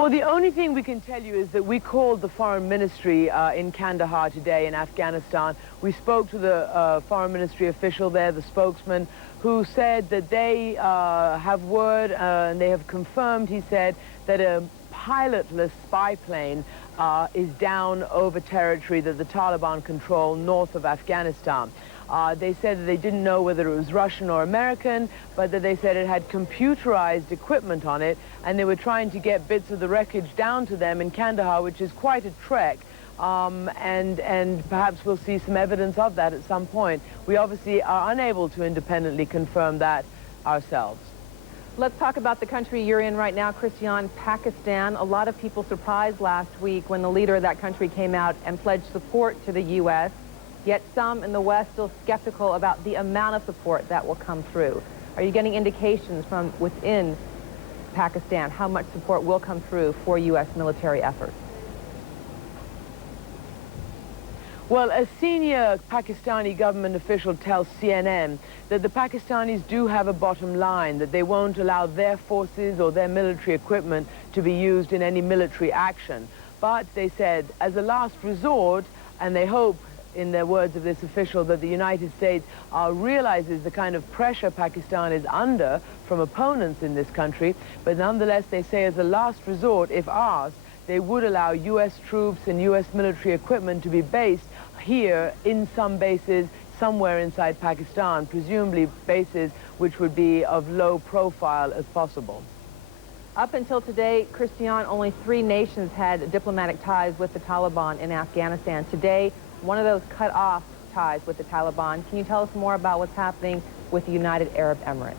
Well, the only thing we can tell you is that we called the foreign ministry in Kandahar today in Afghanistan. We spoke to the foreign ministry official there, the spokesman, who said that they have word and they have confirmed, he said, that a pilotless spy plane is down over territory that the Taliban control north of Afghanistan. They said that they didn't know whether it was Russian or American, but that they said it had computerized equipment on it, and they were trying to get bits of the wreckage down to them in Kandahar, which is quite a trek, and perhaps we'll see some evidence of that at some point. We obviously are unable to independently confirm that ourselves. Let's talk about the country you're in right now, Christian, Pakistan. A lot of people surprised last week when the leader of that country came out and pledged support to the U.S., yet some in the West still skeptical about the amount of support that will come through. Are you getting indications from within Pakistan how much support will come through for U.S. military efforts? Well, a senior Pakistani government official tells CNN that the Pakistanis do have a bottom line, that they won't allow their forces or their military equipment to be used in any military action. But they said, as a last resort, and they hope, in their words of this official, that the United States realizes the kind of pressure Pakistan is under from opponents in this country, but nonetheless they say as a last resort, if asked, they would allow U.S. troops and U.S. military equipment to be based here in some bases somewhere inside Pakistan, presumably bases which would be of low profile as possible. Up until today, Christian, only 3 nations had diplomatic ties with the Taliban in Afghanistan. Today, one of those cut off ties with the Taliban. Can you tell us more about what's happening with the United Arab Emirates?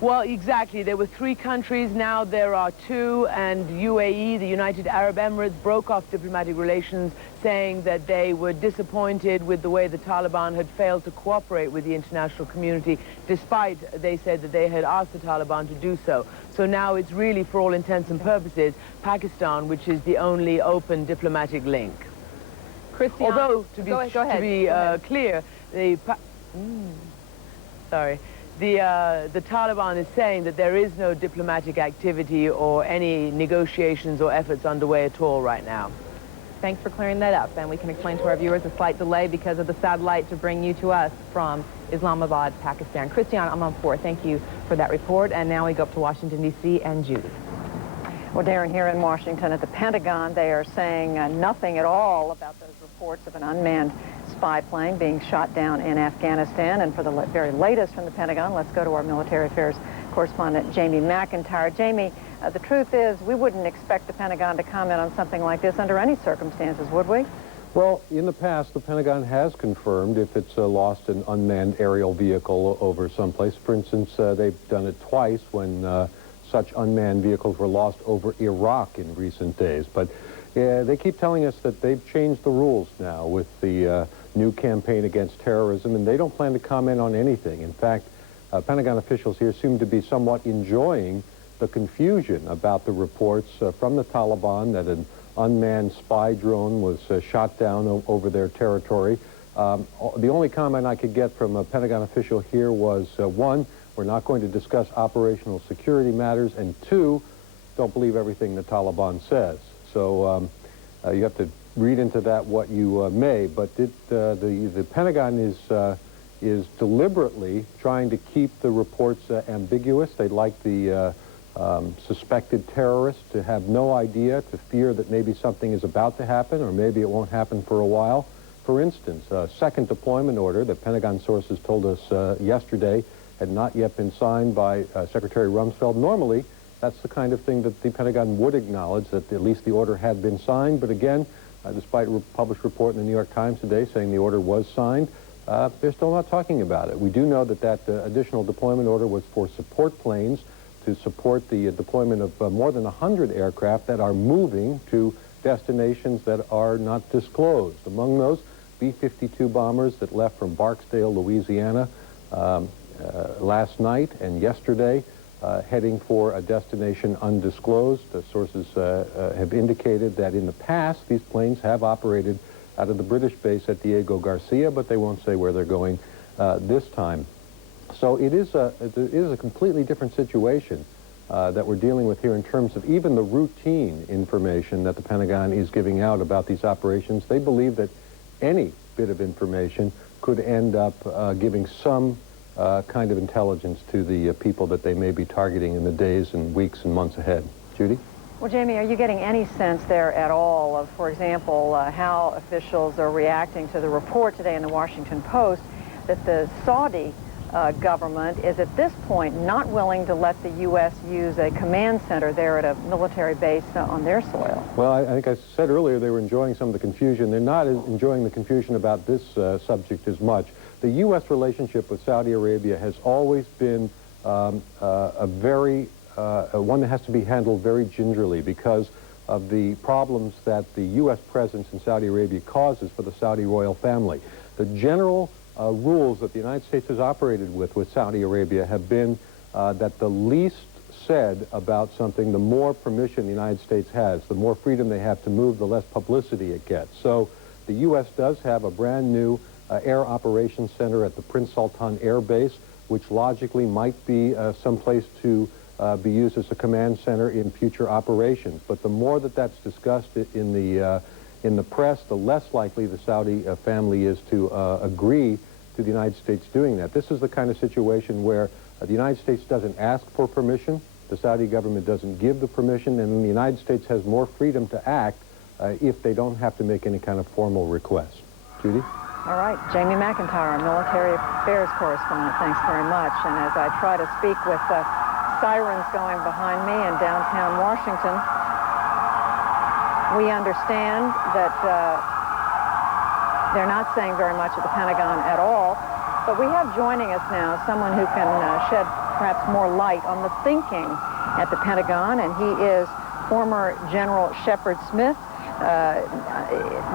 Well, exactly. There were 3 countries, now there are 2, and UAE, the United Arab Emirates, broke off diplomatic relations, saying that they were disappointed with the way the Taliban had failed to cooperate with the international community, despite they said that they had asked the Taliban to do so. So now it's really, for all intents and purposes, Pakistan, which is the only open diplomatic link. Christian, although, to be clear, the Taliban is saying that there is no diplomatic activity or any negotiations or efforts underway at all right now. Thanks for clearing that up, and we can explain to our viewers a slight delay because of the satellite to bring you to us from Islamabad, Pakistan. Christian Amanpour, thank you for that report, and now we go up to Washington, D.C. and Judy. Well, Darren, here in Washington at the Pentagon, they are saying nothing at all about those reports of an unmanned spy plane being shot down in Afghanistan. And for the very latest from the Pentagon, let's go to our military affairs correspondent, Jamie McIntyre. Jamie, the truth is we wouldn't expect the Pentagon to comment on something like this under any circumstances, would we? Well, in the past, the Pentagon has confirmed if it's lost an unmanned aerial vehicle over someplace. For instance, they've done it twice when such unmanned vehicles were lost over Iraq in recent days. But they keep telling us that they've changed the rules now with the new campaign against terrorism, and they don't plan to comment on anything. In fact, Pentagon officials here seem to be somewhat enjoying the confusion about the reports from the Taliban that an unmanned spy drone was shot down over their territory. The only comment I could get from a Pentagon official here was, 1, we're not going to discuss operational security matters, and 2, don't believe everything the Taliban says. So you have to read into that what you may, but the Pentagon is deliberately trying to keep the reports ambiguous. They'd like the suspected terrorists to have no idea, to fear that maybe something is about to happen, or maybe it won't happen for a while. For instance, a second deployment order that Pentagon sources told us yesterday had not yet been signed by Secretary Rumsfeld. Normally, that's the kind of thing that the Pentagon would acknowledge, that at least the order had been signed. But again, despite a published report in the New York Times today saying the order was signed, they're still not talking about it. We do know that that additional deployment order was for support planes to support the deployment of more than 100 aircraft that are moving to destinations that are not disclosed. Among those, B-52 bombers that left from Barksdale, Louisiana last night and yesterday, heading for a destination undisclosed. Sources have indicated that in the past, these planes have operated out of the British base at Diego Garcia, but they won't say where they're going this time. So it is a completely different situation that we're dealing with here in terms of even the routine information that the Pentagon is giving out about these operations. They believe that any bit of information could end up giving some kind of intelligence to the people that they may be targeting in the days and weeks and months ahead. Judy? Well, Jamie, are you getting any sense there at all of, for example, how officials are reacting to the report today in the Washington Post that the Saudi government is at this point not willing to let the U.S. use a command center there at a military base on their soil? Well, I think I said earlier they were enjoying some of the confusion. They're not enjoying the confusion about this subject as much. The U.S. relationship with Saudi Arabia has always been one that has to be handled very gingerly because of the problems that the U.S. presence in Saudi Arabia causes for the Saudi royal family. The general rules that the United States has operated with Saudi Arabia have been that the least said about something, the more permission the United States has, the more freedom they have to move, the less publicity it gets. So the U.S. does have a brand new Air Operations Center at the Prince Sultan Air Base, which logically might be someplace to be used as a command center in future operations. But the more that that's discussed in the press, the less likely the Saudi family is to agree to the United States doing that. This is the kind of situation where the United States doesn't ask for permission, the Saudi government doesn't give the permission, and then the United States has more freedom to act if they don't have to make any kind of formal request. Judy? All right, Jamie McIntyre, our military affairs correspondent, thanks very much. And as I try to speak with sirens going behind me in downtown Washington, we understand that they're not saying very much at the Pentagon at all, but we have joining us now someone who can shed perhaps more light on the thinking at the Pentagon, and he is former General Shepard Smith.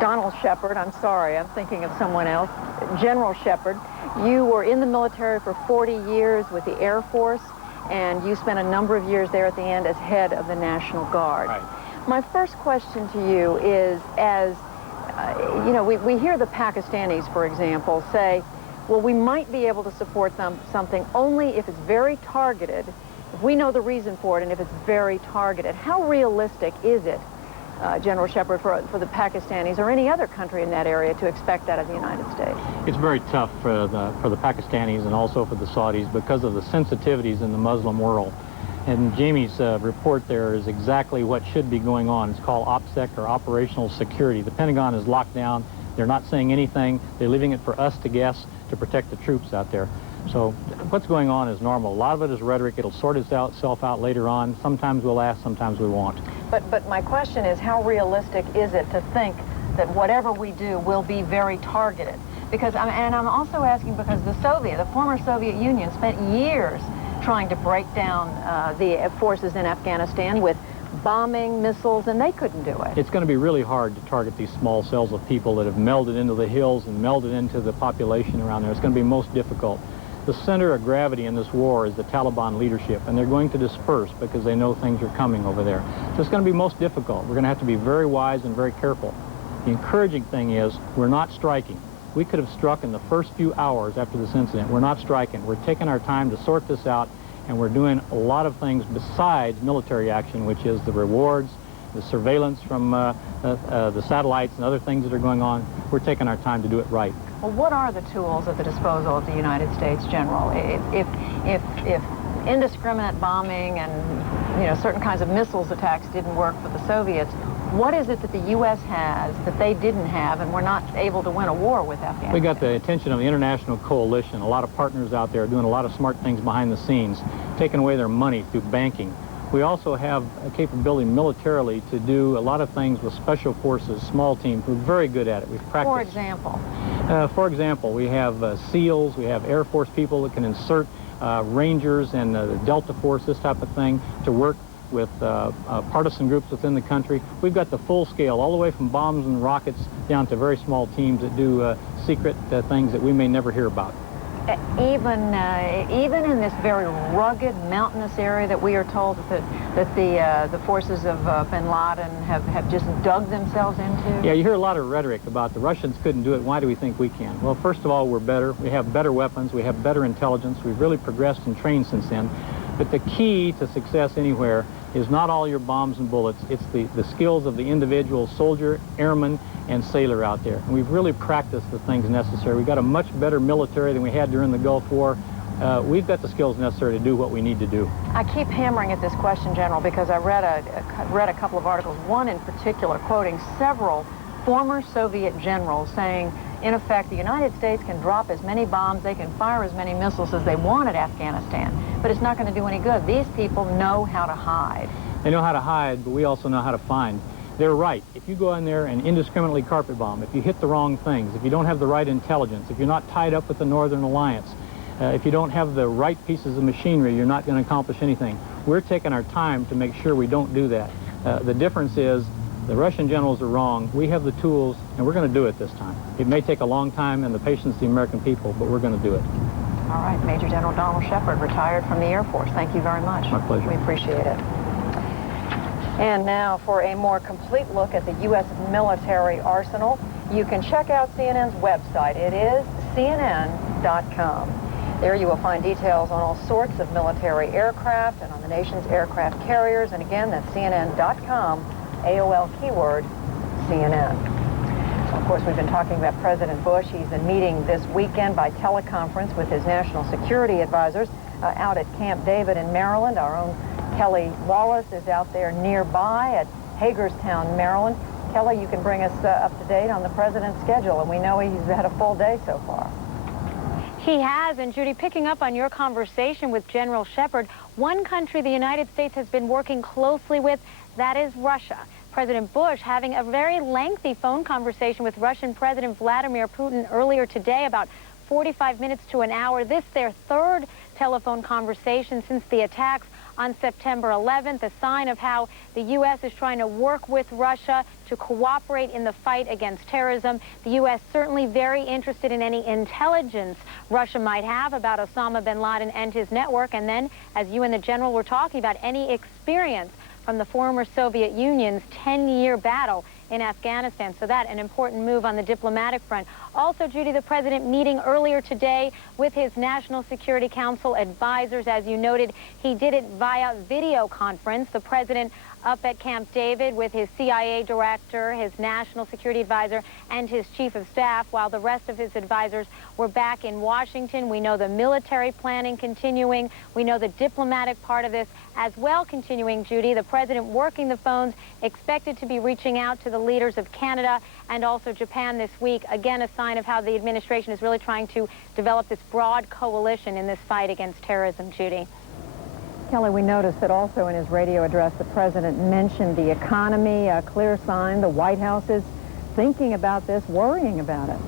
Donald Shepard, I'm sorry, I'm thinking of someone else. General Shepard, you were in the military for 40 years with the Air Force, and you spent a number of years there at the end as head of the National Guard. Right. My first question to you is, as you know, we hear the Pakistanis, for example, say, well, we might be able to support something only if it's very targeted, if we know the reason for it, and if it's very targeted. How realistic is it, General Shepard, for the Pakistanis or any other country in that area to expect that of the United States? It's very tough for the Pakistanis and also for the Saudis because of the sensitivities in the Muslim world. And Jamie's report there is exactly what should be going on. It's called OPSEC, or Operational Security. The Pentagon is locked down. They're not saying anything. They're leaving it for us to guess to protect the troops out there. So what's going on is normal. A lot of it is rhetoric. It'll sort itself out later on. Sometimes we'll ask, sometimes we won't. But my question is, how realistic is it to think that whatever we do will be very targeted? Because, and I'm also asking because the former Soviet Union spent years trying to break down the forces in Afghanistan with bombing, missiles, and they couldn't do it. It's going to be really hard to target these small cells of people that have melded into the hills and melded into the population around there. It's going to be most difficult. The center of gravity in this war is the Taliban leadership, and they're going to disperse because they know things are coming over there. So it's going to be most difficult. We're going to have to be very wise and very careful. The encouraging thing is we're not striking. We could have struck in the first few hours after this incident. We're not striking. We're taking our time to sort this out, and we're doing a lot of things besides military action, which is the rewards, the surveillance from the satellites and other things that are going on. We're taking our time to do it right. Well, what are the tools at the disposal of the United States, General? If indiscriminate bombing and certain kinds of missiles attacks didn't work for the Soviets, what is it that the U.S. has that they didn't have and we're not able to win a war with Afghanistan? We got the attention of the international coalition, a lot of partners out there doing a lot of smart things behind the scenes, taking away their money through banking. We also have a capability militarily to do a lot of things with special forces, small teams. We're very good at it. We've practiced. For example? We have SEALs, we have Air Force people that can insert Rangers and the Delta Force, this type of thing, to work with partisan groups within the country. We've got the full scale, all the way from bombs and rockets down to very small teams that do secret things that we may never hear about. Even in this very rugged, mountainous area that we are told that the forces of bin Laden have just dug themselves into? Yeah, you hear a lot of rhetoric about the Russians couldn't do it. Why do we think we can? Well, first of all, we're better. We have better weapons. We have better intelligence. We've really progressed and trained since then. But the key to success anywhere is not all your bombs and bullets. It's the skills of the individual soldier, airman, and sailor out there. And we've really practiced the things necessary. We've got a much better military than we had during the Gulf War. We've got the skills necessary to do what we need to do. I keep hammering at this question, General, because I read a couple of articles, one in particular quoting several former Soviet generals saying, in effect, the United States can drop as many bombs, they can fire as many missiles as they want at Afghanistan, but it's not going to do any good. These people know how to hide. They know how to hide, but we also know how to find. They're right. If you go in there and indiscriminately carpet bomb, if you hit the wrong things, if you don't have the right intelligence, if you're not tied up with the Northern Alliance, if you don't have the right pieces of machinery, you're not going to accomplish anything. We're taking our time to make sure we don't do that. The difference is the Russian generals are wrong. We have the tools, and we're going to do it this time. It may take a long time and the patience of the American people, but we're going to do it. All right, Major General Donald Shepard, retired from the Air Force. Thank you very much. My pleasure. We appreciate it. And now for a more complete look at the U.S. military arsenal, you can check out CNN's website. It is CNN.com. There you will find details on all sorts of military aircraft and on the nation's aircraft carriers. And again, that's CNN.com, AOL keyword CNN. Of course, we've been talking about President Bush. He's been meeting this weekend by teleconference with his national security advisors out at Camp David in Maryland. Our own Kelly Wallace is out there nearby at Hagerstown, Maryland. Kelly, you can bring us up to date on the president's schedule, and we know he's had a full day so far. He has, and Judy, picking up on your conversation with General Shepard, one country the United States has been working closely with, that is Russia. President Bush having a very lengthy phone conversation with Russian President Vladimir Putin earlier today, about 45 minutes to an hour. This their third telephone conversation since the attacks on September 11th, a sign of how the U.S. is trying to work with Russia to cooperate in the fight against terrorism. The U.S. certainly very interested in any intelligence Russia might have about Osama bin Laden and his network, and then, as you and the General were talking about, any experience from the former Soviet Union's 10-year battle in Afghanistan. So that, an important move on the diplomatic front. Also, Judy, the president meeting earlier today with his National Security Council advisors. As you noted, he did it via video conference. The president up at Camp David with his CIA director, his national security advisor, and his chief of staff, while the rest of his advisors were back in Washington. We know the military planning continuing. We know the diplomatic part of this as well continuing, Judy. The president working the phones, expected to be reaching out to the leaders of Canada and also Japan this week. Again, a sign of how the administration is really trying to develop this broad coalition in this fight against terrorism, Judy. Kelly, we noticed that also in his radio address, the president mentioned the economy, a clear sign the White House is thinking about this, worrying about it.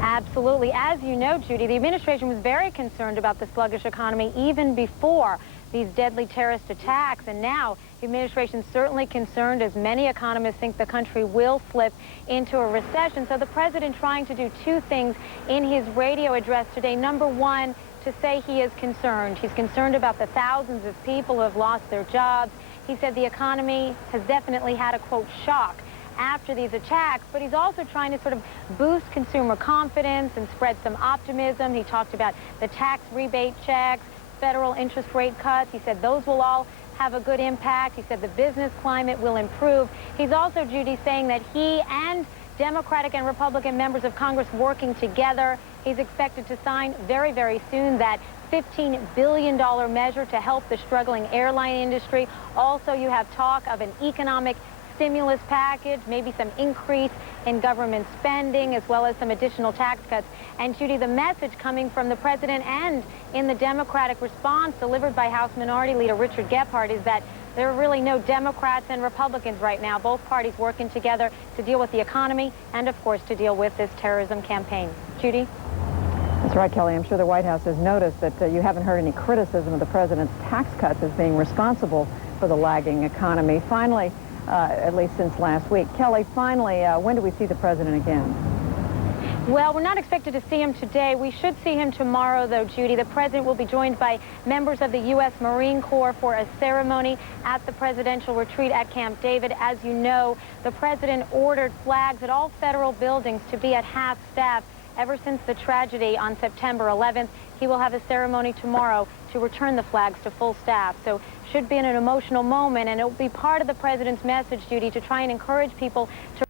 Absolutely. As you know, Judy, the administration was very concerned about the sluggish economy even before these deadly terrorist attacks, and now the administration is certainly concerned, as many economists think the country will slip into a recession. So the president trying to do two things in his radio address today. Number one, to say he is concerned. He's concerned about the thousands of people who have lost their jobs. He said the economy has definitely had a, quote, shock after these attacks, but he's also trying to sort of boost consumer confidence and spread some optimism. He talked about the tax rebate checks, federal interest rate cuts. He said those will all have a good impact. He said the business climate will improve. He's also, Judy, saying that he and Democratic and Republican members of Congress working together. He's expected to sign very, very soon that $15 billion measure to help the struggling airline industry. Also, you have talk of an economic stimulus package, maybe some increase in government spending, as well as some additional tax cuts. And, Judy, the message coming from the president and in the Democratic response delivered by House Minority Leader Richard Gephardt is that there are really no Democrats and Republicans right now, both parties working together to deal with the economy and, of course, to deal with this terrorism campaign. Judy? That's right, Kelly. I'm sure the White House has noticed that you haven't heard any criticism of the president's tax cuts as being responsible for the lagging economy. Finally, at least since last week. Kelly, finally, when do we see the president again? Well, we're not expected to see him today. We should see him tomorrow, though, Judy. The president will be joined by members of the U.S. Marine Corps for a ceremony at the presidential retreat at Camp David. As you know, the president ordered flags at all federal buildings to be at half-staff ever since the tragedy on September 11th. He will have a ceremony tomorrow to return the flags to full staff. So should be an emotional moment, and it will be part of the president's message, Judy, to try and encourage people to